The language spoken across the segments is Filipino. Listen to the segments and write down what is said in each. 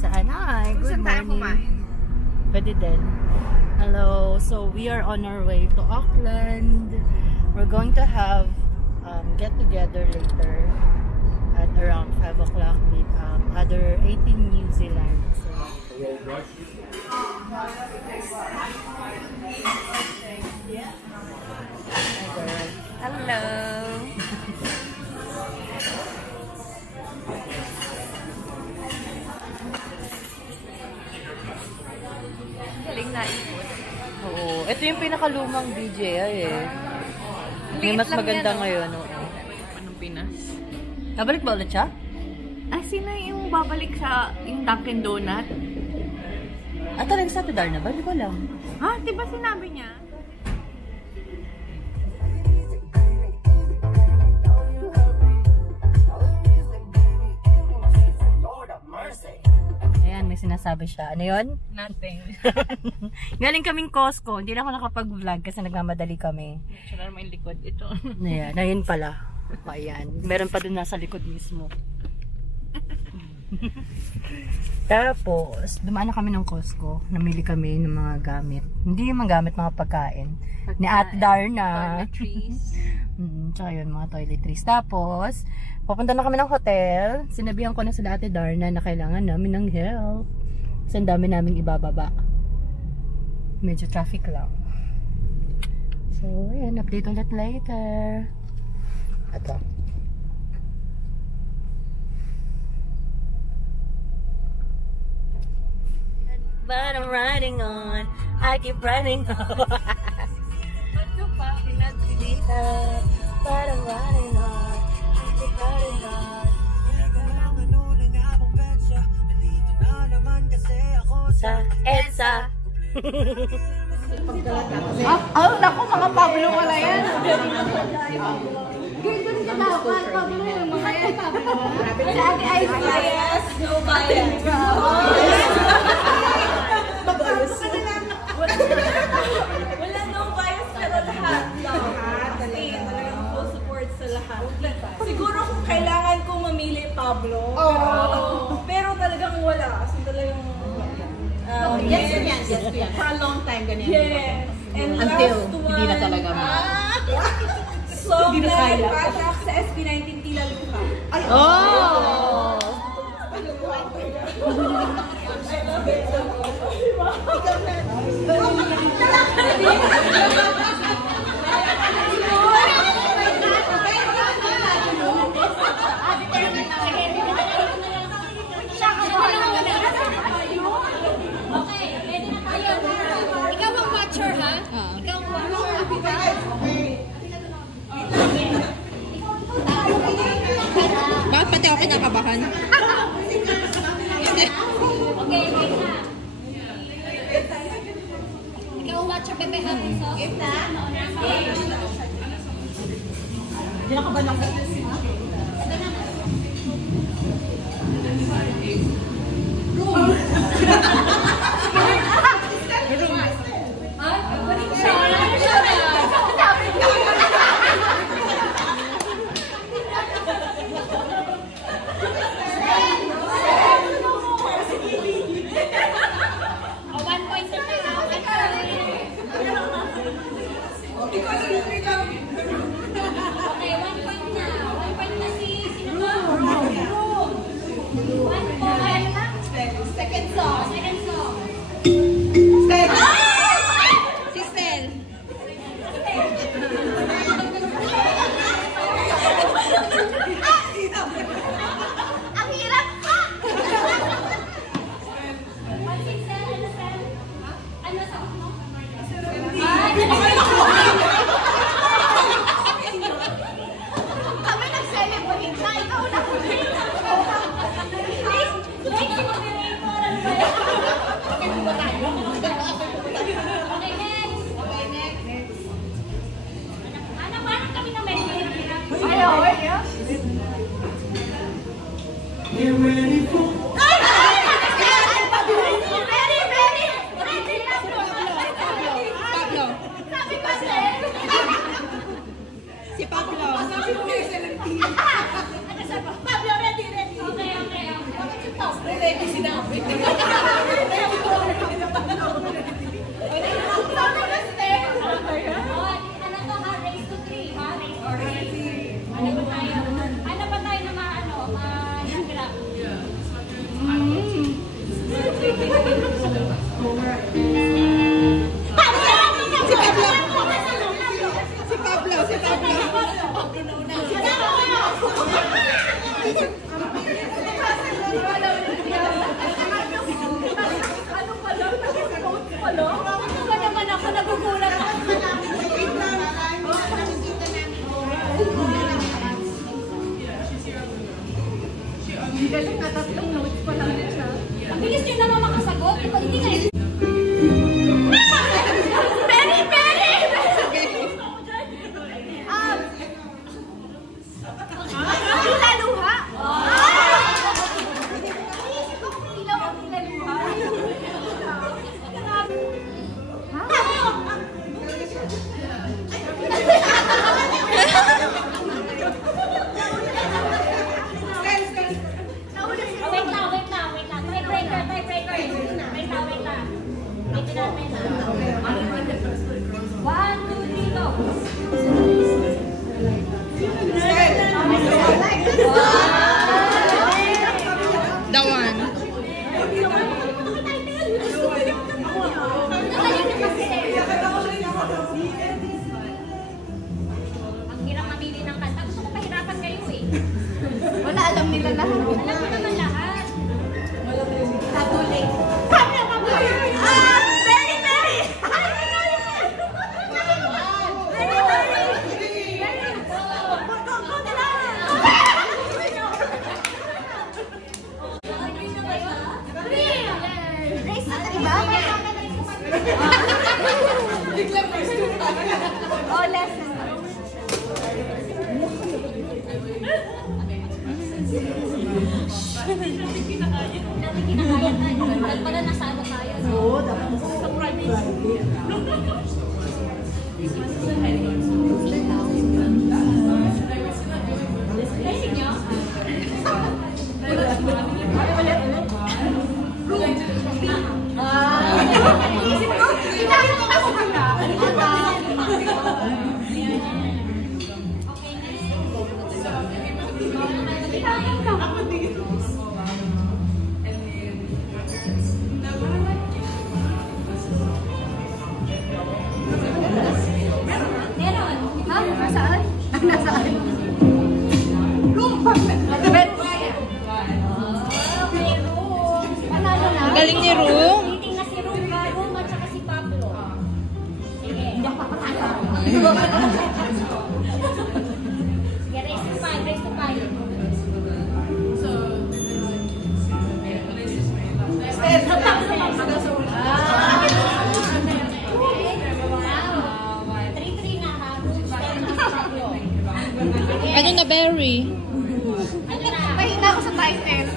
Saan? Hi, good Saan tayo morning. kumain? Pwede din. Hello, so we are on our way to Auckland. We're going to have get together later at around 5 o'clock with other 18 New Zealand. So, Hello! Galing na ikot. oo, ito yung pinakalumang BJI eh. May mas maganda ngayon. Oo. Anong Pinas? Kabalik ba ulit siya? Ay, sino yung babalik sa yung Dunkin' Donut? Ah, talagang sa Darna ba? Hindi ko alam. Ha? Diba sinabi niya? Ayan, may sinasabi siya. Ano yun? Nothing. Galing kaming Costco. Hindi na ako nakapag-vlog kasi nagmamadali kami. Sure naman yung likod ito. Ayan, ayun pala. Ayan. Meron pa dun nasa likod mismo. Tapos, dumaan na kami ng Costco. Namili kami ng mga gamit. Hindi yung mga gamit, mga pagkain. Ni Ate Darna. Toiletries. Tsaka yun, mga toiletries. Tapos, papunta na kami ng hotel. Sinabihan ko na sila Ate Darna na kailangan namin ng help. Kasi ang dami namin ibababa. Medyo traffic lang. So, ayan. Update ulit later. Ito. But I'm riding on. I keep riding on. Ano pa? Pinagpilita. But I'm riding on. I keep riding on. Sa EDSA. Oh, naku, mga Pablo ko na yan. Ganyan ka dapat, Pablo yung mga yan. Sa ate ay bias, no bias. Wala no bias, pero lahat. Kasi talagang full support sa lahat. Siguro kung kailangan ko mamili Pablo, pero talagang wala. Kasi talagang yes. For a long time, ganyan. Yes. And Until last one, hindi na talaga so, nagpatak sa SB19 Tila Luka. Oh! Ikaw ang watcher, ha? Ikaw ang watcher. Bakit pati ako kinakabahan? Okay, wait na. Ikaw ang watcher, Pepe, ha? Game na? Hindi nakabahan ako. Second song. Hindi sinabi. Ang bilis nyo naman makasagot. Hindi nga yun. Pala nasa ano tayo? Oo, dapat sa private. Galing ni Ru. Meeting na si Ru at saka si Pablo. Sige. Sige, race to 5, race to 5. Ano na berry? Mahina ako sa title.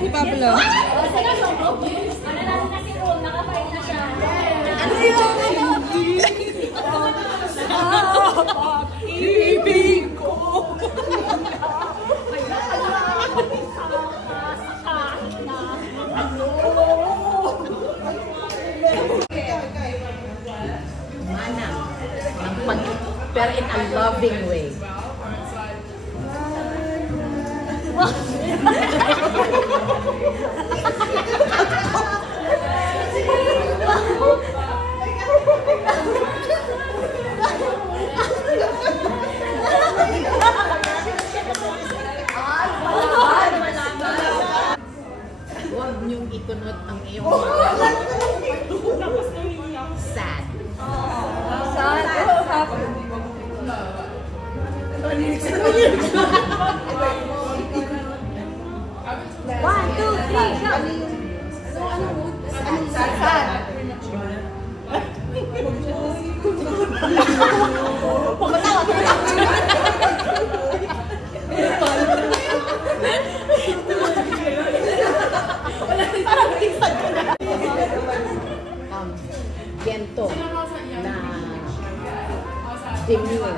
Si Pablo. Ano na si Ron, naka-5 na siya. Ano yun? Pag-ibig ko. Pero in a loving way. Gento na demure.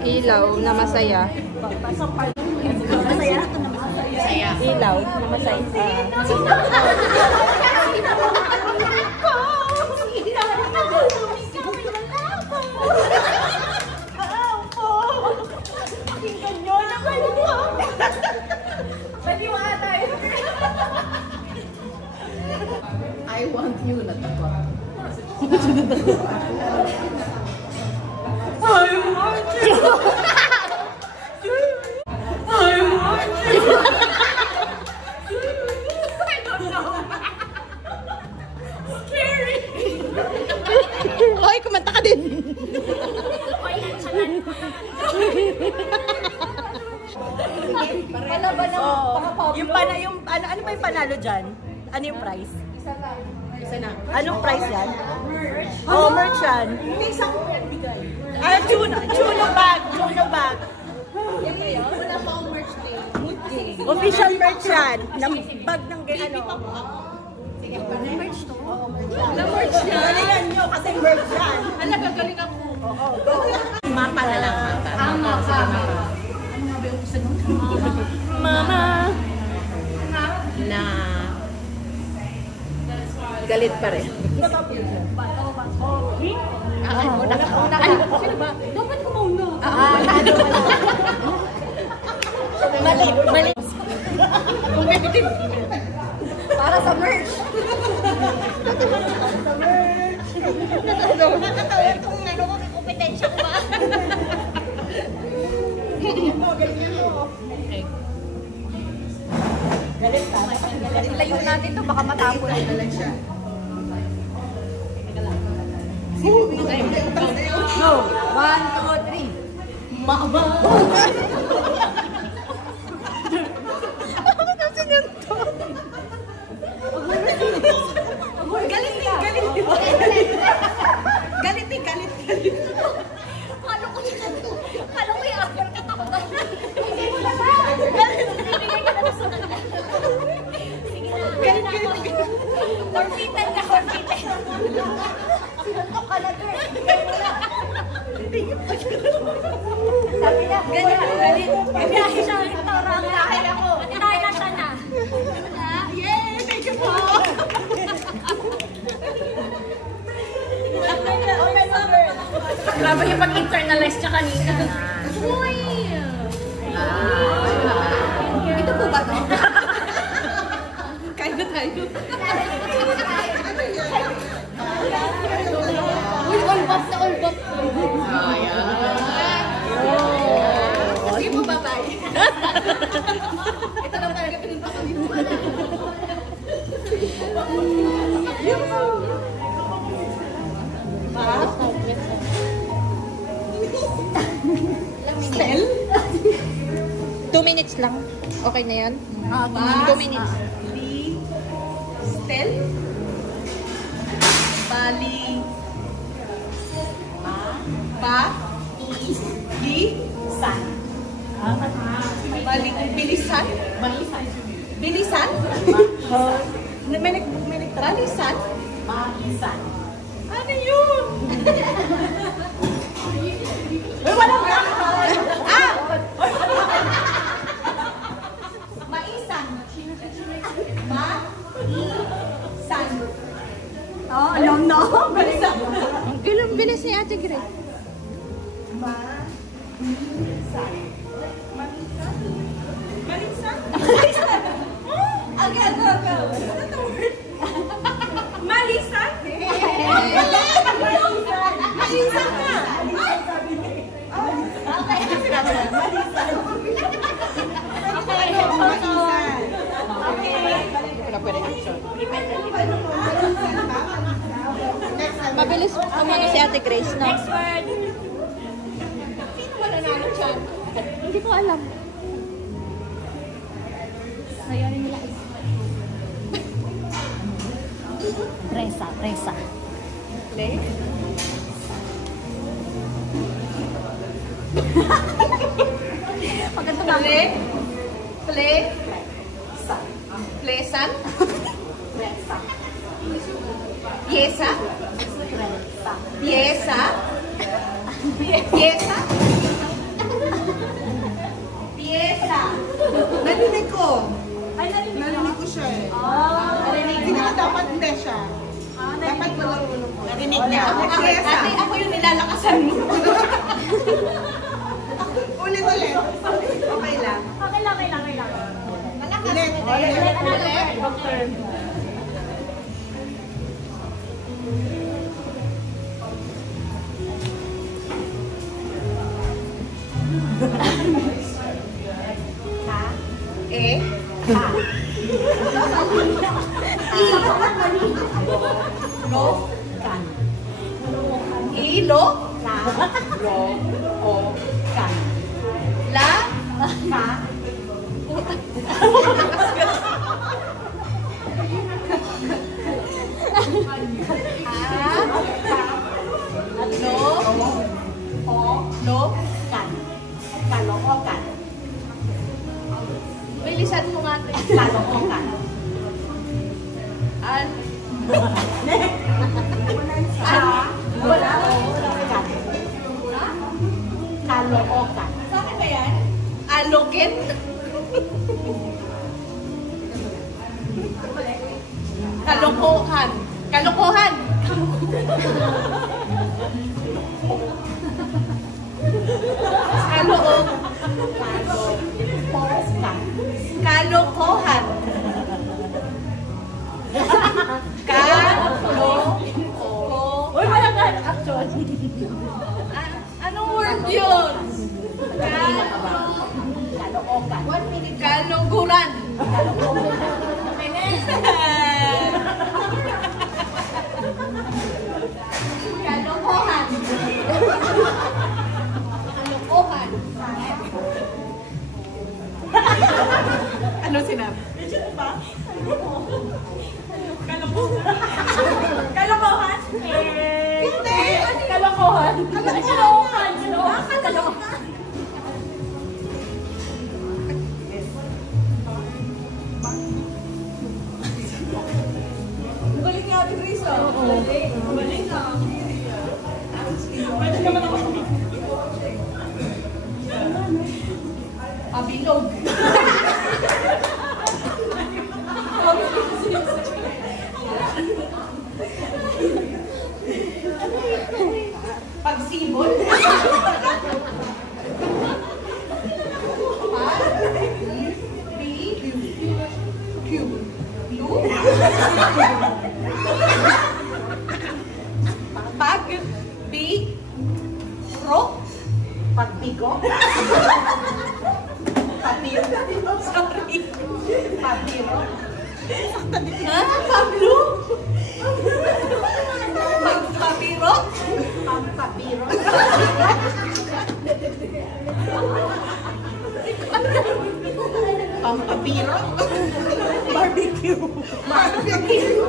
Ilaw na masaya. Ilaw na masaya. I want you na takot. Hoy, kumanta ka din. Yung ano ba yung panalo dyan? Ano yung price? Isa na. Anong price yan? Oh, merch yan. Chuno bag. Wala pa akong merch day. Official merch yan. Bag ng ano. Merch to? Merch yan. Galingan nyo kasi merch yan. Ala, gagaling ako. Mapa na lang, mapa. Tama ka. Ano nga ba yung gusto nung? Mama. Na galit pa rin. Dapat ko mauna. Mali. Competitive. Para sa merch. Nakakatawa kung ano ko kompetensya ko ba? Layo natin to, baka matapon na lang siya. No. 1, 2, 3. Mama. Galit. Kalo ko yung after katakutan. Hindi mo na ba? Bibigay ka na ng sunod. Sige na. Galit na ako. Forfeited na, forfeited. Sinuntok ka na, girl. Bibigay mo na. Sabi na, galit. Bibiyahe siya. Bibiyahe ako. Bibiyahe na siya na. Yay! Thank you po. Grabe yung pag-internalize niya kanina. Uy! Ito po ba to? Kain na tayo. Uy, all bop na all bop. Sige po, bye-bye. Ito lang talaga pinunta ko dito. Spell? 2 minutes lang. Okay na yan? 2 minutes. Stel? Bali. Bilisan. Bilisan? Bilisan? May nagtralisan? Balisan. Ano yun? Uy, walang bakal! Ah! Maisan. Maisan. Oh, alam na. Maisan. Ang bilis ni Ate Greg. Malisan. Malisan? Malisan? Agad, agad. Ano to word? Malisan? Malisan na! Malisan na! Umalis muna si Ate Grace, no? Next word. Sino ba nanalo dyan? Hindi ko alam. Sayarin nila. Presa, presa. Play? Maganda ba? Play? Play? Plesan? Piesa? Piesa? Piesa? Piesa? Narinig ko. Ay, narinig mo? Narinig ko siya eh. Hindi na dapat hindi siya. Dapat malulunong ko. Narinig niya. Ate, ako yung nilalakasan mo. Ulit. Okay lang. Okay lang, okay lang, okay lang. Ulit. Ulit. Ilo? Kan. La? Ka? Kalookan. Bilisan mo nga ito. Kalookan. Kalookan. Saan ba yan? Alokin? Kalokohan. Kalokohan. Kalokohan. Uy, wala ka actually. Anong word yun? Kalookan. 1 minute. Kaluguran. Kalokohan. Kalokohan. Ano sinabi? Kalokohan? Hindi. Kalokohan? Kalokohan? Kalokohan? Galing nga rin, Grace. Galing na. Pwede naman ako. Pabilog. Pagsibol. Pagbigo? Papiro? Sorry. Papiro? Ha? Pablo? Papiro? Papiro? Pampapiro? Barbecue? Barbecue?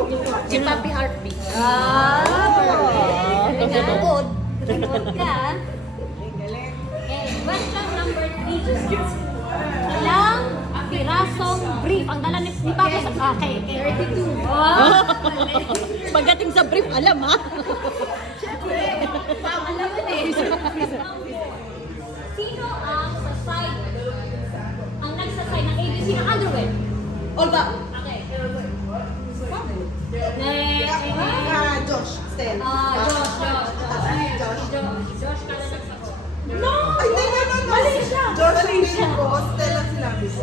Si Papi Heartbeat. Tungkod. Tungkod ka. Okay, question number 3. Ilang pirasong brief ang dala ni Papa sa... Okay, 32. Oh, Pagdating sa brief, alam ha? alam mo na eh. Sino ang nagsaside ng ABC ng underwear? Olga. Okay. Next. Josh. Stel. Josh ka na nagsagot. No! Ay, no. Mali siya. Josh ang name ko. Stel ang sinabi ko.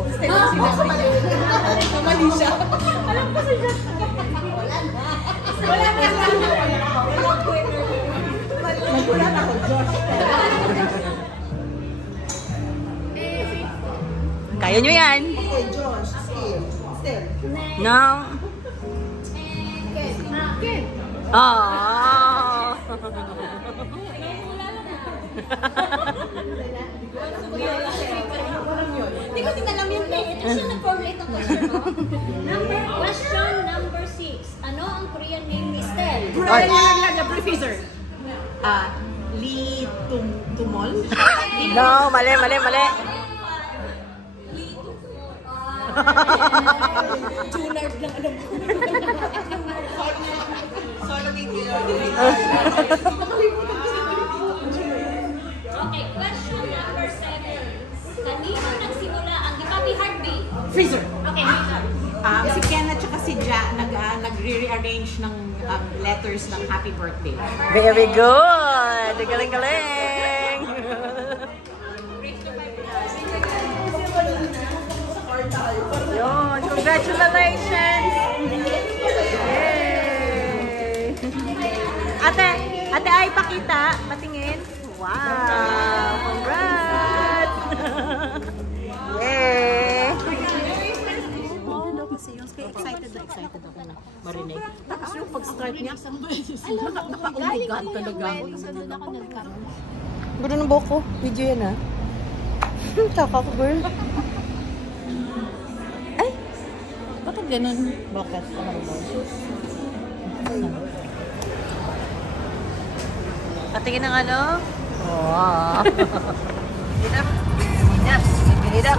Mali siya. Alam ko si Josh. Wala Nagulat ako, Josh. Kaya nyo yan. Okay, Josh. Stel. No. Ken. Oh. Hindi ko tinalam yun eh. Ito siya nag-formulate ng question, no? Question number 6. Ano ang Korean name ni Stell? Freezer. Lee Tumol? No, mali. Tunard lang alam ko. Solo video. Okay, question number 7. Kanino nagsimula ang The Happy Heartbeat? Freezer. Okay, Si Ken at saka si Ja nagre-rearrange ng letters ng happy birthday. Very good! Galing! Yun, congratulations! Yay! Ate ay pakita, patingin. Wow! Congrats! Yay! Excited ako na marinig. Tapos yung pag-start niya, naka-umigat talaga. Gano'n ng buhok ko. Video yan ha. Taka ko girl. Ay! Bakit ganun? Bakit? Patingin ng ano? Wow! Hidap!